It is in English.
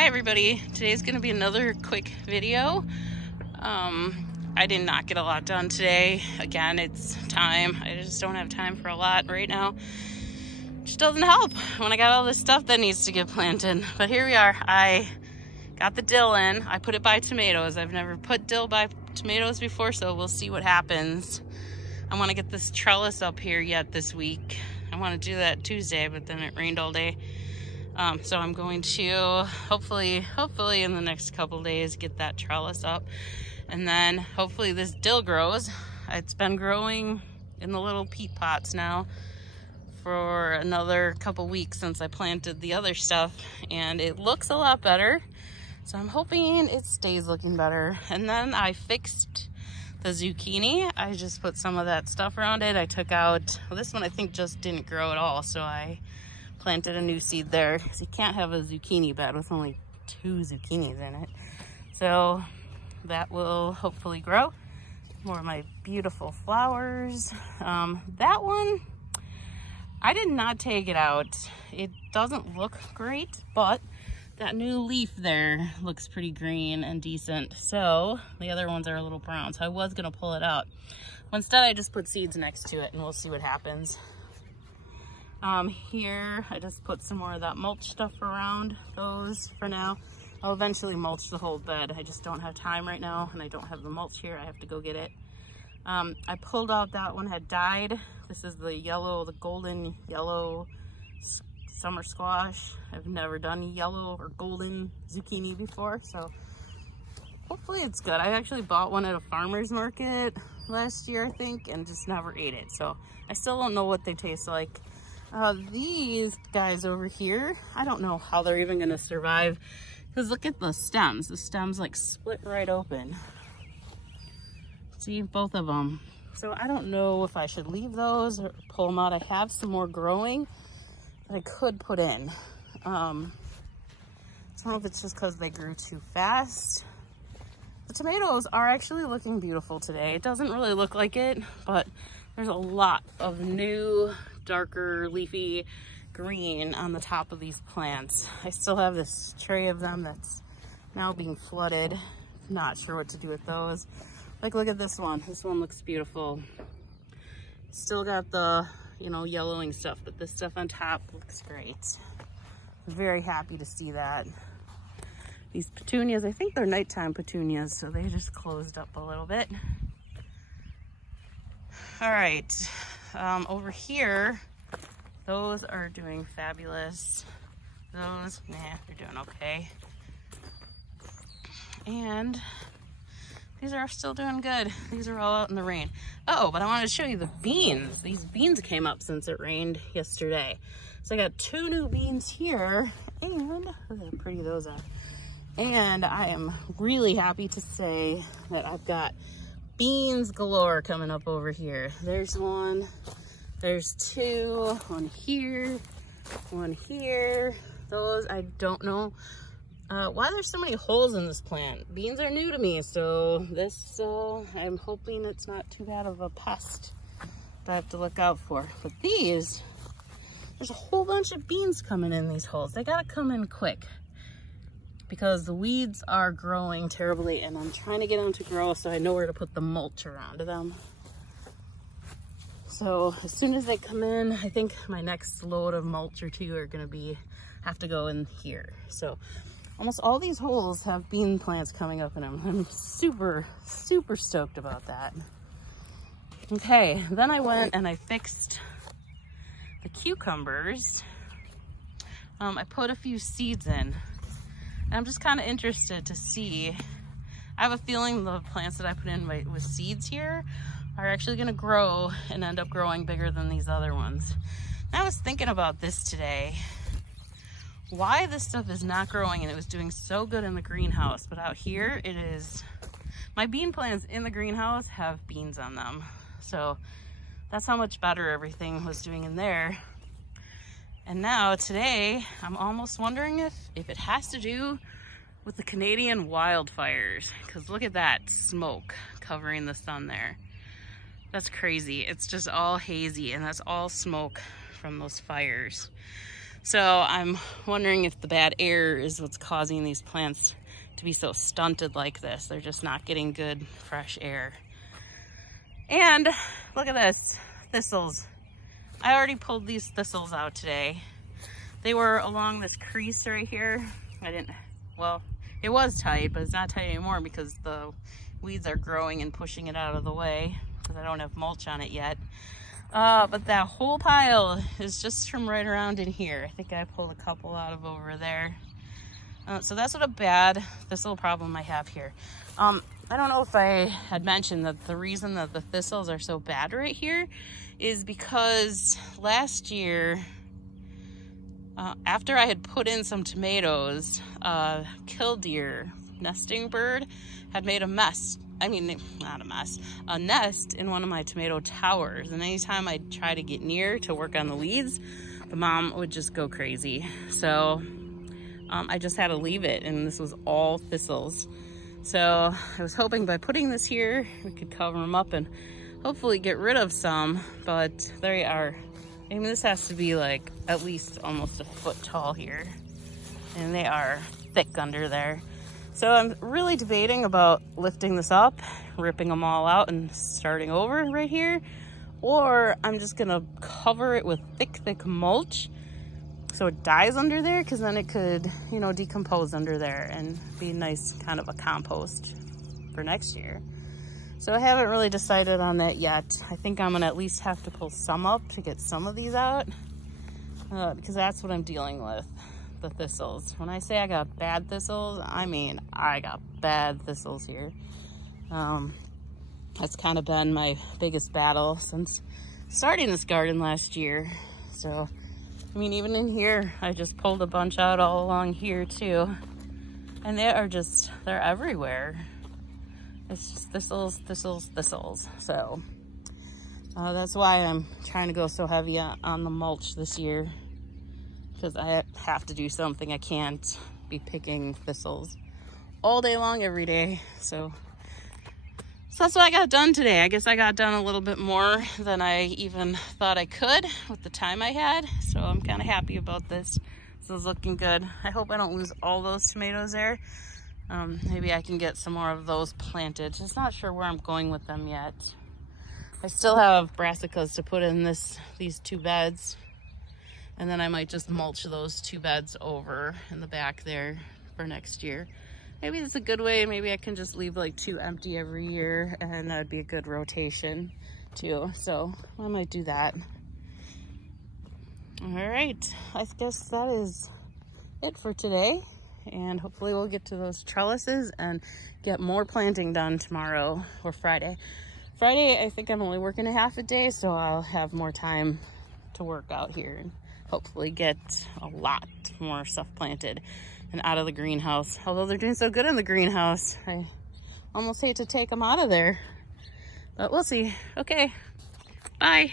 Hi everybody, today's gonna be another quick video. I did not get a lot done today. Again, it's time. I just don't have time for a lot right now. Just doesn't help when I got all this stuff that needs to get planted. But here we are. I got the dill in. I put it by tomatoes. I've never put dill by tomatoes before, so we'll see what happens. I want to get this trellis up here yet this week. I want to do that Tuesday, but then it rained all day. So I'm going to hopefully in the next couple days get that trellis up, and then hopefully this dill grows. It's been growing in the little peat pots now for another couple weeks since I planted the other stuff, and it looks a lot better. So I'm hoping it stays looking better. And then I fixed the zucchini. I just put some of that stuff around it. I took out, well, this one I think just didn't grow at all, so I planted a new seed there because you can't have a zucchini bed with only 2 zucchinis in it. So that will hopefully grow. More of my beautiful flowers. That one, I did not take it out. It doesn't look great, but that new leaf there looks pretty green and decent. So the other ones are a little brown, so I was gonna pull it out. But instead I just put seeds next to it and we'll see what happens. Here I just put some more of that mulch stuff around those for now. I'll eventually mulch the whole bed. I just don't have time right now, and I don't have the mulch here. I have to go get it. I pulled out that one had died. This is the yellow, the golden yellow summer squash. I've never done yellow or golden zucchini before, so hopefully it's good. I actually bought one at a farmer's market last year, I think, and just never ate it. So I still don't know what they taste like. These guys over here, I don't know how they're even gonna survive, because look at the stems. The stems like split right open. See, both of them. So I don't know if I should leave those or pull them out. I have some more growing that I could put in. So I don't know if it's just because they grew too fast. The tomatoes are actually looking beautiful today. It doesn't really look like it, but there's a lot of new darker leafy green on the top of these plants. I still have this tray of them that's now being flooded. Not sure what to do with those. Like, look at this one. This one looks beautiful. Still got the, you know, yellowing stuff, but this stuff on top looks great. I'm very happy to see that. These petunias, I think they're nighttime petunias, so they just closed up a little bit. All right, over here, those are doing fabulous. Those, nah, they're doing okay. And these are still doing good. These are all out in the rain. Oh, but I wanted to show you the beans. These beans came up since it rained yesterday. So I got 2 new beans here, and look how pretty those are. And I am really happy to say that I've got beans galore coming up over here. There's one, there's 2, one here, one here. Those, I don't know why there's so many holes in this plant. Beans are new to me, so this, I'm hoping it's not too bad of a pest that I have to look out for. But these, there's a whole bunch of beans coming in these holes. They gotta come in quick, because the weeds are growing terribly, and I'm trying to get them to grow so I know where to put the mulch around them. So as soon as they come in, I think my next load of mulch or 2 are gonna have to go in here. So almost all these holes have bean plants coming up in them. I'm super, super stoked about that. Okay, then I went and I fixed the cucumbers. I put a few seeds in. I'm just kind of interested to see. I have a feeling the plants that I put in with seeds here are actually going to grow and end up growing bigger than these other ones. And I was thinking about this today. Why this stuff is not growing, and it was doing so good in the greenhouse, but out here it is. My bean plants in the greenhouse have beans on them. So that's how much better everything was doing in there. And now today, I'm almost wondering if it has to do with the Canadian wildfires, because look at that smoke covering the sun there. That's crazy. It's just all hazy, and that's all smoke from those fires. So I'm wondering if the bad air is what's causing these plants to be so stunted like this. They're just not getting good fresh air. And look at this, thistles. I already pulled these thistles out today. They were along this crease right here. Well, it was tight, but it's not tight anymore because the weeds are growing and pushing it out of the way because I don't have mulch on it yet. But that whole pile is just from right around in here. I think I pulled a couple out of over there. So that's what a bad thistle problem I have here. I don't know if I had mentioned that the reason that the thistles are so bad right here is because last year, after I had put in some tomatoes, a killdeer nesting bird had made a mess. I mean, not a mess, a nest in one of my tomato towers. And anytime I'd try to get near to work on the weeds, the mom would just go crazy. So I just had to leave it, and this was all thistles. So I was hoping by putting this here, we could cover them up and hopefully get rid of some, but there you are. I mean, this has to be like at least almost a foot tall here, and they are thick under there. So I'm really debating about lifting this up, ripping them all out and starting over right here, or I'm just gonna cover it with thick mulch so it dies under there, because then it could, you know, decompose under there and be nice kind of a compost for next year. So I haven't really decided on that yet. I think I'm gonna at least have to pull some up to get some of these out, because that's what I'm dealing with, the thistles. When I say I got bad thistles, I mean I got bad thistles here. That's kind of been my biggest battle since starting this garden last year. So, I mean, even in here, I just pulled a bunch out all along here too. And they are just, they're everywhere. It's just thistles. So that's why I'm trying to go so heavy on the mulch this year, because I have to do something. I can't be picking thistles all day long every day. So that's what I got done today. I guess I got done a little bit more than I even thought I could with the time I had. So I'm kind of happy about this. This is looking good. I hope I don't lose all those tomatoes there. Maybe I can get some more of those planted. Just not sure where I'm going with them yet. I still have brassicas to put in these 2 beds. And then I might just mulch those 2 beds over in the back there for next year. Maybe it's a good way. Maybe I can just leave like 2 empty every year, and that'd be a good rotation too. So I might do that. All right, I guess that is it for today. And hopefully we'll get to those trellises and get more planting done tomorrow or Friday. Friday, I think I'm only working a half a day, so I'll have more time to work out here and hopefully get a lot more stuff planted and out of the greenhouse. Although they're doing so good in the greenhouse, I almost hate to take them out of there, but we'll see. Okay, bye.